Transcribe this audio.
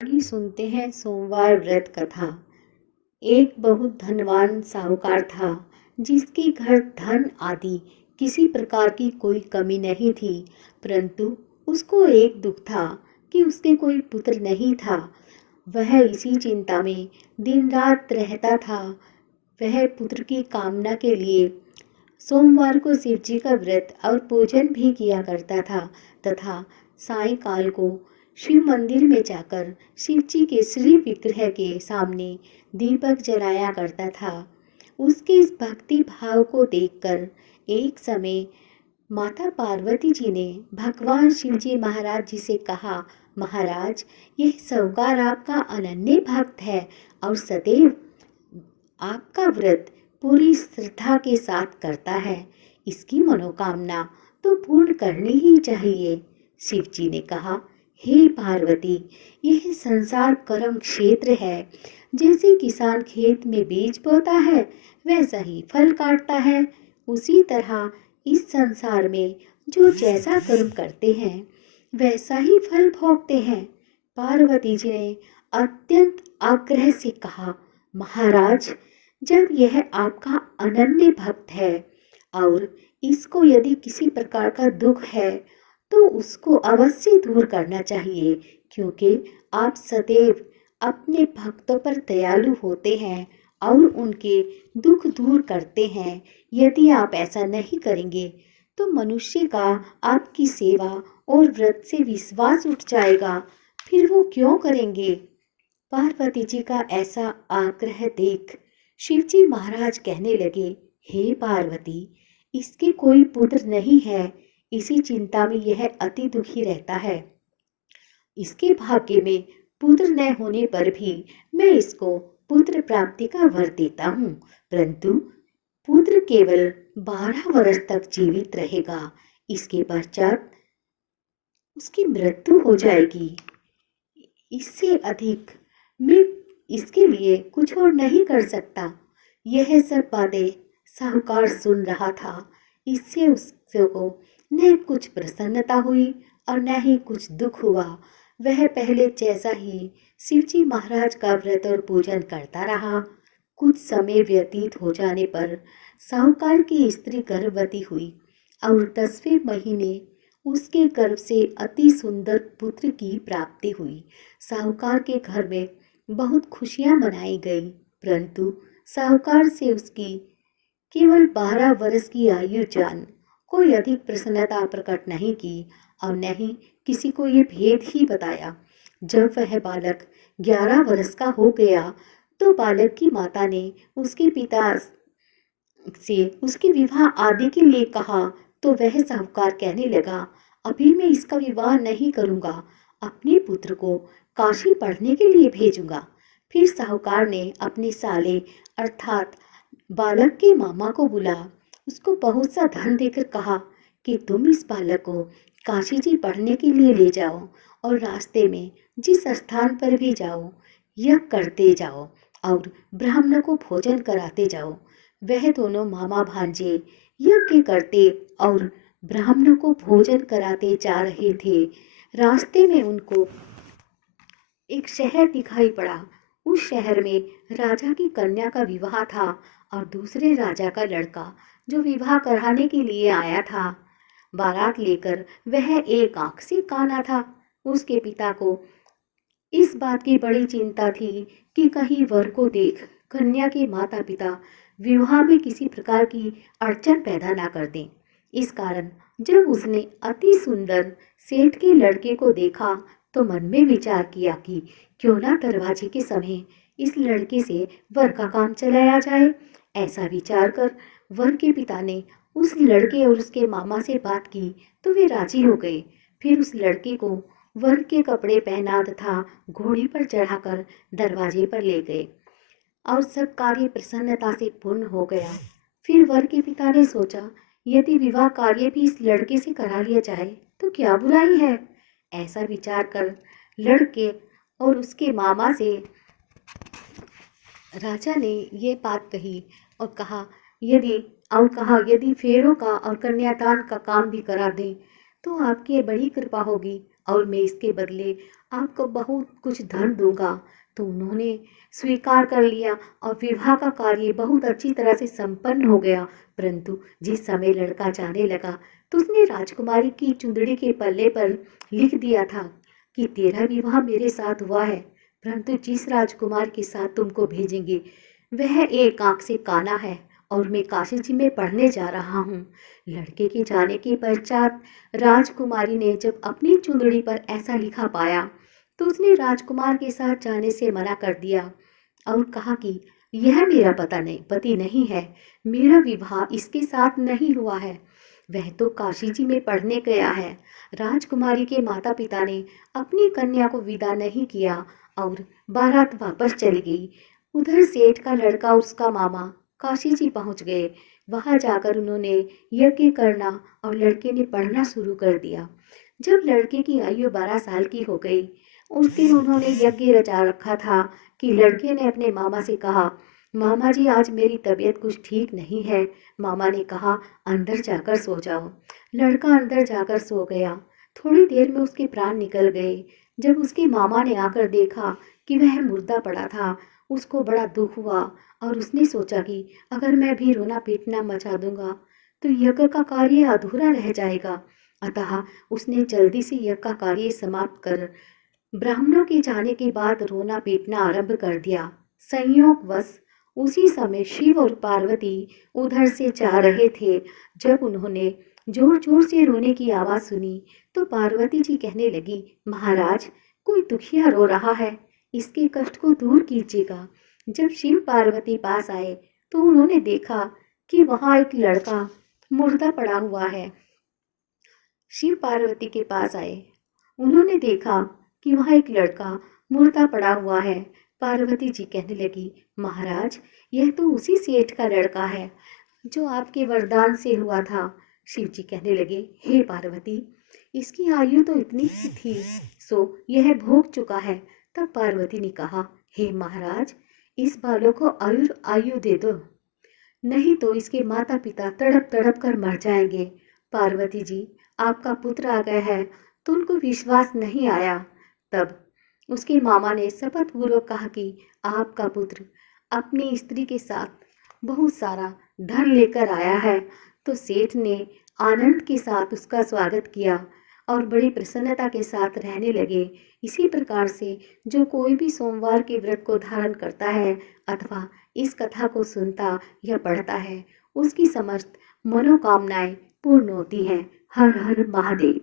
आइए सुनते हैं सोमवार व्रत कथा। एक बहुत धनवान साहूकार था, जिसके घर धन आदि किसी प्रकार की कोई कमी नहीं थी। परंतु उसको एक दुख था कि उसके कोई पुत्र नहीं था। वह इसी चिंता में दिन रात रहता था। वह पुत्र की कामना के लिए सोमवार को शिव जी का व्रत और पूजन भी किया करता था तथा सायंकाल को शिव मंदिर में जाकर शिव जी के श्री विग्रह के सामने दीपक जलाया करता था। उसके इस भक्ति भाव को देखकर एक समय माता पार्वती जी ने भगवान शिव जी महाराज जी से कहा, महाराज, यह साहूकार आपका अनन्य भक्त है और सदैव आपका व्रत पूरी श्रद्धा के साथ करता है। इसकी मनोकामना तो पूर्ण करनी ही चाहिए। शिव जी ने कहा, हे पार्वती, यह संसार कर्म क्षेत्र है। जैसे किसान खेत में बीज बोता है, वैसा ही फल काटता है। उसी तरह इस संसार में जो जैसा कर्म करते हैं, वैसा ही फल भोगते हैं। पार्वती जी ने अत्यंत आग्रह से कहा, महाराज, जब यह आपका अनन्य भक्त है और इसको यदि किसी प्रकार का दुख है, तो उसको अवश्य दूर करना चाहिए, क्योंकि आप सदैव अपने भक्तों पर दयालु होते हैं और उनके दुख दूर करते हैं। यदि आप ऐसा नहीं करेंगे तो मनुष्य का आपकी सेवा और व्रत से विश्वास उठ जाएगा, फिर वो क्यों करेंगे। पार्वती जी का ऐसा आग्रह देख शिवजी महाराज कहने लगे, हे पार्वती, इसके कोई पुत्र नहीं है। इसी चिंता में यह अति दुखी रहता है। इसके भाग्य में पुत्र न होने पर भी मैं इसको पुत्र प्राप्ति का वर देता हूँ, परंतु पुत्र केवल 12 वर्ष तक जीवित रहेगा। इसके पश्चात उसकी मृत्यु हो जाएगी। इससे अधिक मैं इसके लिए कुछ और नहीं कर सकता। यह सब बातें साहूकार सुन रहा था। इससे उसको न कुछ प्रसन्नता हुई और न ही कुछ दुख हुआ। वह पहले जैसा ही शिवजी महाराज का व्रत और पूजन करता रहा। कुछ समय व्यतीत हो जाने पर साहूकार की स्त्री गर्भवती हुई और 10वें महीने उसके गर्भ से अति सुंदर पुत्र की प्राप्ति हुई। साहूकार के घर में बहुत खुशियां मनाई गई, परंतु साहूकार से उसकी केवल 12 वर्ष की आयु जान कोई अधिक प्रसन्नता प्रकट नहीं की और न ही किसी को ये भेद ही बताया। जब वह बालक 11 वर्ष का हो गया, तो बालक की माता ने उसके पिता से उसके विवाह आदि के लिए कहा, तो वह साहूकार कहने लगा, अभी मैं इसका विवाह नहीं करूंगा, अपने पुत्र को काशी पढ़ने के लिए भेजूंगा। फिर साहूकार ने अपने साले अर्थात बालक के मामा को बुला उसको बहुत सा धन देकर कहा कि तुम इस बालक को काशी जी पढ़ने के लिए ले जाओ और रास्ते में जिस स्थान पर भी जाओ यह करते जाओ और ब्राह्मणों को भोजन कराते जाओ। वह दोनों मामा भांजे यज्ञ करते और ब्राह्मणों को भोजन कराते जा रहे थे। रास्ते में उनको एक शहर दिखाई पड़ा। उस शहर में राजा की कन्या का विवाह था और दूसरे राजा का लड़का जो विवाह कराने के लिए आया था, बारात लेकर, वह एक आंख से काना था। उसके पिता को इस बात की बड़ी चिंता थी कि कहीं वर को देख कन्या के माता पिता विवाह में किसी प्रकार की अड़चन पैदा ना कर दें। इस कारण जब उसने अति सुंदर सेठ के लड़के को देखा, तो मन में विचार किया कि क्यों ना दरवाजे के समय इस लड़के से वर का काम चलाया जाए। ऐसा विचार कर वर के पिता ने उस लड़के और उसके मामा से बात की, तो वे राजी हो गए। फिर उस लड़के को वर के कपड़े पहना तथा घोड़े पर चढ़ाकर दरवाजे पर ले गए और सब कार्य प्रसन्नता से पूर्ण हो गया। फिर वर के पिता ने सोचा, यदि विवाह कार्य भी इस लड़के से करा लिया जाए तो क्या बुराई है। ऐसा विचार कर लड़के और उसके मामा से राजा ने ये बात कही और कहा यदि फेरों का और कन्यादान का काम भी करा दें तो आपकी बड़ी कृपा होगी और मैं इसके बदले आपको बहुत कुछ धन दूंगा। तो उन्होंने स्वीकार कर लिया और विवाह का कार्य बहुत अच्छी तरह से संपन्न हो गया। परंतु जिस समय लड़का जाने लगा तो उसने राजकुमारी की चुंदड़ी के पल्ले पर लिख दिया था कि तेरा विवाह मेरे साथ हुआ है, परंतु जिस राजकुमार के साथ तुमको भेजेंगे वह एक आंख से काना है और मैं काशी जी में पढ़ने जा रहा हूँ। लड़के के जाने के पश्चात राजकुमारी ने जब अपनी चुंदड़ी पर ऐसा लिखा पाया तो उसने राजकुमार के साथ जाने से मना कर दिया और कहा कि यह मेरा पति नहीं है, मेरा विवाह इसके साथ नहीं हुआ है, वह तो काशी जी में पढ़ने गया है। राजकुमारी के माता पिता ने अपनी कन्या को विदा नहीं किया और बारात वापस चली गई। उधर सेठ का लड़का उसका मामा काशी जी पहुंच गए। वहां जाकर उन्होंने यज्ञ करना और लड़के ने पढ़ना शुरू कर दिया। जब लड़के की आयु 12 साल की हो गई उस दिन उन्होंने यज्ञ रचा रखा था कि लड़के ने अपने मामा से कहा, मामा जी आज मेरी तबीयत कुछ ठीक नहीं है। मामा ने कहा अंदर जाकर सो जाओ। लड़का अंदर जाकर सो गया। थोड़ी देर में उसके प्राण निकल गए। जब उसके मामा ने आकर देखा कि वह मुर्दा पड़ा था उसको बड़ा दुख हुआ और उसने सोचा कि अगर मैं भी रोना पीटना मचा दूंगा तो यज्ञ का कार्य अधूरा रह जाएगा। अतः उसने जल्दी से यज्ञ का कार्य समाप्त कर ब्राह्मणों के जाने के बाद रोना पीटना आरंभ कर दिया। संयोगवश उसी समय शिव और पार्वती उधर से जा रहे थे। जब उन्होंने जोर जोर से रोने की आवाज सुनी तो पार्वती जी कहने लगी, महाराज कोई दुखिया रो रहा है, इसके कष्ट को दूर कीजिएगा। जब शिव पार्वती पास आए तो उन्होंने देखा कि वहां एक लड़का मुर्दा पड़ा हुआ है। शिव पार्वती के पास आए, उन्होंने देखा कि वहां एक लड़का मुर्दा पड़ा हुआ है। पार्वती जी कहने लगी, महाराज यह तो उसी सेठ का लड़का है जो आपके वरदान से हुआ था। शिव जी कहने लगे, हे पार्वती इसकी आयु तो इतनी ही थी सो यह भोग चुका है। तब पार्वती ने कहा, हे महाराज इस बालक को आयु दे दो, नहीं तो इसके माता पिता तड़प तड़प कर मर जाएंगे। पार्वती जी आपका पुत्र आ गया है तो उनको विश्वास नहीं आया। तब उसके मामा ने शपथ पूर्वक कहा कि आपका पुत्र अपनी स्त्री के साथ बहुत सारा धन लेकर आया है। तो सेठ ने आनंद के साथ उसका स्वागत किया और बड़ी प्रसन्नता के साथ रहने लगे। इसी प्रकार से जो कोई भी सोमवार के व्रत को धारण करता है अथवा इस कथा को सुनता या पढ़ता है उसकी समस्त मनोकामनाएं पूर्ण होती हैं। हर हर महादेव।